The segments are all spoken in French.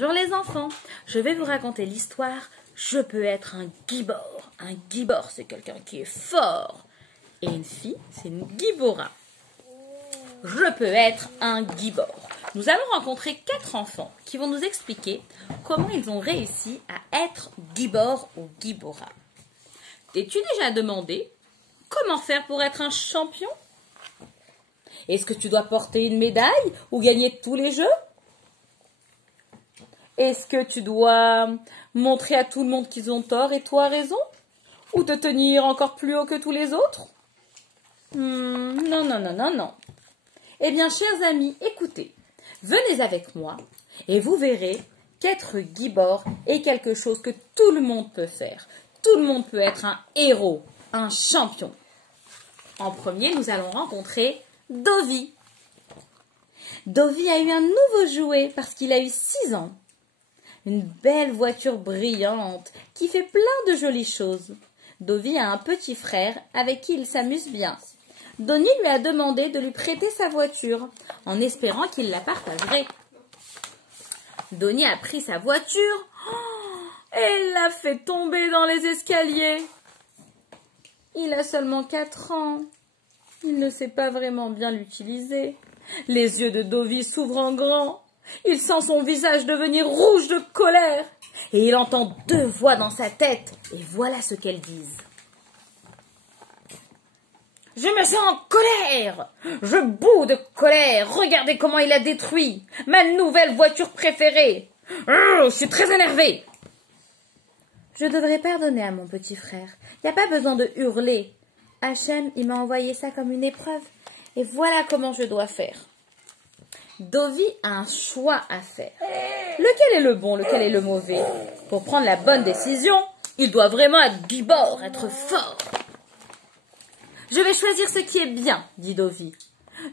Bonjour les enfants, je vais vous raconter l'histoire « Je peux être un gibor ». Un gibor, c'est quelqu'un qui est fort. Et une fille, c'est une gibora. Je peux être un gibor. Nous allons rencontrer 4 enfants qui vont nous expliquer comment ils ont réussi à être gibor ou gibora. T'es-tu déjà demandé comment faire pour être un champion? Est-ce que tu dois porter une médaille ou gagner tous les jeux? Est-ce que tu dois montrer à tout le monde qu'ils ont tort et toi raison? Ou te tenir encore plus haut que tous les autres? Non. Eh bien, chers amis, écoutez, venez avec moi et vous verrez qu'être gibor est quelque chose que tout le monde peut faire. Tout le monde peut être un héros, un champion. En premier, nous allons rencontrer Dovi. Dovi a eu un nouveau jouet parce qu'il a eu 6 ans. Une belle voiture brillante qui fait plein de jolies choses. Dovi a un petit frère avec qui il s'amuse bien. Donnie lui a demandé de lui prêter sa voiture en espérant qu'il la partagerait. Donnie a pris sa voiture et l'a fait tomber dans les escaliers. Il a seulement 4 ans. Il ne sait pas vraiment bien l'utiliser. Les yeux de Dovi s'ouvrent en grand. Il sent son visage devenir rouge de colère. Et il entend 2 voix dans sa tête. Et voilà ce qu'elles disent. Je me sens en colère. Je boue de colère. Regardez comment il a détruit ma nouvelle voiture préférée. Je suis très énervée. Je devrais pardonner à mon petit frère. Il n'y a pas besoin de hurler. Hachem, il m'a envoyé ça comme une épreuve. Et voilà comment je dois faire. Dovi a un choix à faire. Lequel est le bon, lequel est le mauvais? Pour prendre la bonne décision, il doit vraiment être gibor, être fort. Je vais choisir ce qui est bien, dit Dovi.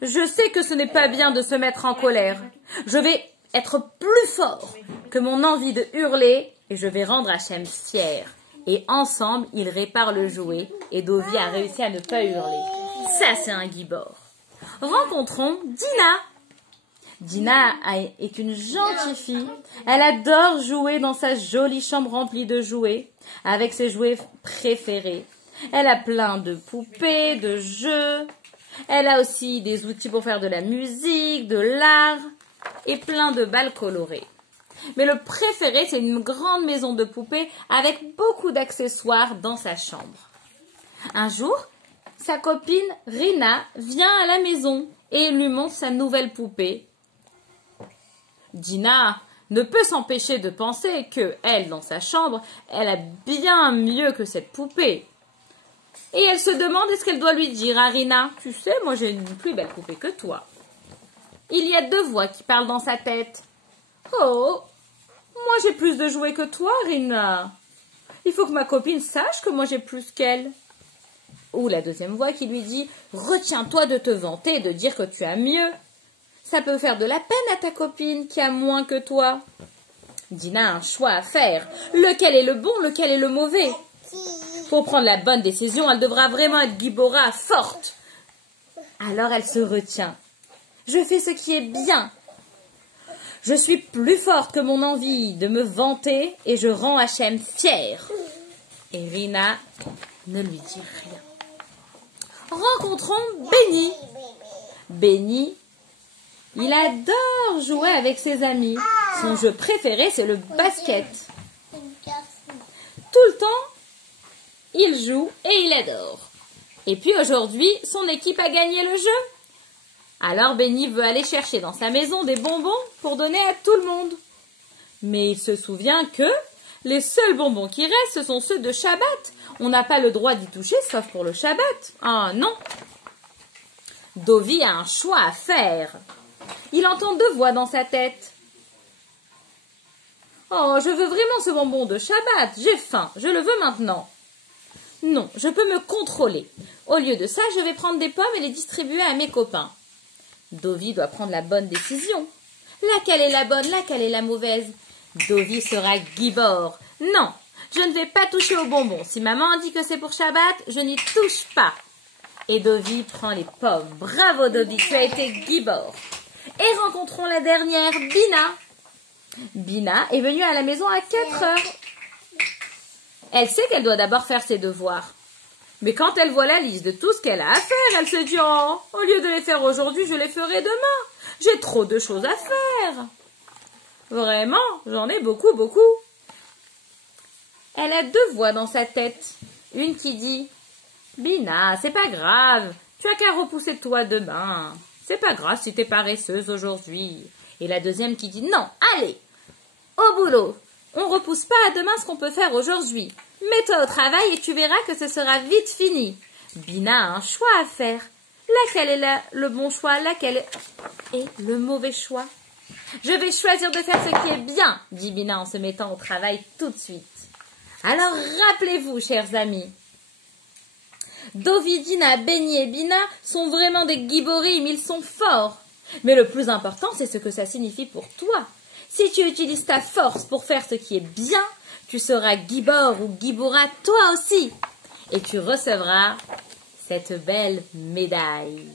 Je sais que ce n'est pas bien de se mettre en colère. Je vais être plus fort que mon envie de hurler et je vais rendre Hachem fier. Et ensemble, ils réparent le jouet et Dovi a réussi à ne pas hurler. Ça, c'est un gibor. Rencontrons Dina. Dina est une gentille fille. Elle adore jouer dans sa jolie chambre remplie de jouets, avec ses jouets préférés. Elle a plein de poupées, de jeux. Elle a aussi des outils pour faire de la musique, de l'art et plein de balles colorées. Mais le préféré, c'est une grande maison de poupées avec beaucoup d'accessoires dans sa chambre. Un jour, sa copine Rina vient à la maison et lui montre sa nouvelle poupée. Dina ne peut s'empêcher de penser que, elle, dans sa chambre, elle a bien mieux que cette poupée. Et elle se demande est-ce qu'elle doit lui dire à Rina, tu sais, moi j'ai une plus belle poupée que toi. Il y a 2 voix qui parlent dans sa tête. Oh, moi j'ai plus de jouets que toi, Rina. Il faut que ma copine sache que moi j'ai plus qu'elle. Ou la 2e voix qui lui dit, retiens-toi de te vanter et de dire que tu as mieux. Ça peut faire de la peine à ta copine qui a moins que toi. Dina a un choix à faire. Lequel est le bon, lequel est le mauvais? Pour prendre la bonne décision, elle devra vraiment être gibora, forte. Alors elle se retient. Je fais ce qui est bien. Je suis plus forte que mon envie de me vanter et je rends Hachem fier. Et Rina ne lui dit rien. Rencontrons Benny. Benny, il adore jouer avec ses amis. Son jeu préféré, c'est le basket. Tout le temps, il joue et il adore. Et puis aujourd'hui, son équipe a gagné le jeu. Alors Benny veut aller chercher dans sa maison des bonbons pour donner à tout le monde. Mais il se souvient que les seuls bonbons qui restent, ce sont ceux de Shabbat. On n'a pas le droit d'y toucher sauf pour le Shabbat. Ah non. Dovi a un choix à faire. Il entend 2 voix dans sa tête. Oh, je veux vraiment ce bonbon de Shabbat. J'ai faim. Je le veux maintenant. Non, je peux me contrôler. Au lieu de ça, je vais prendre des pommes et les distribuer à mes copains. Dovi doit prendre la bonne décision. Laquelle est la bonne, laquelle est la mauvaise? Dovi sera gibor. Non, je ne vais pas toucher aux bonbons. Si maman dit que c'est pour Shabbat, je n'y touche pas. Et Dovi prend les pommes. Bravo Dovi, tu as été gibor. Et rencontrons la dernière, Bina. Bina est venue à la maison à 4 heures. Elle sait qu'elle doit d'abord faire ses devoirs. Mais quand elle voit la liste de tout ce qu'elle a à faire, elle se dit « Oh, au lieu de les faire aujourd'hui, je les ferai demain. J'ai trop de choses à faire. » Vraiment, j'en ai beaucoup, beaucoup. Elle a 2 voix dans sa tête. Une qui dit « Bina, c'est pas grave, tu as qu'à repousser toi demain. C'est pas grave si t'es paresseuse aujourd'hui. » Et la deuxième qui dit « Non, allez, au boulot. On repousse pas à demain ce qu'on peut faire aujourd'hui. Mets-toi au travail et tu verras que ce sera vite fini. » Bina a un choix à faire. Laquelle est le bon choix, laquelle est le mauvais choix? « Je vais choisir de faire ce qui est bien, » dit Bina en se mettant au travail tout de suite. Alors rappelez-vous, chers amis, Dovidina, Benny et Bina sont vraiment des giborim, ils sont forts. Mais le plus important, c'est ce que ça signifie pour toi. Si tu utilises ta force pour faire ce qui est bien, tu seras gibor ou gibora toi aussi. Et tu recevras cette belle médaille.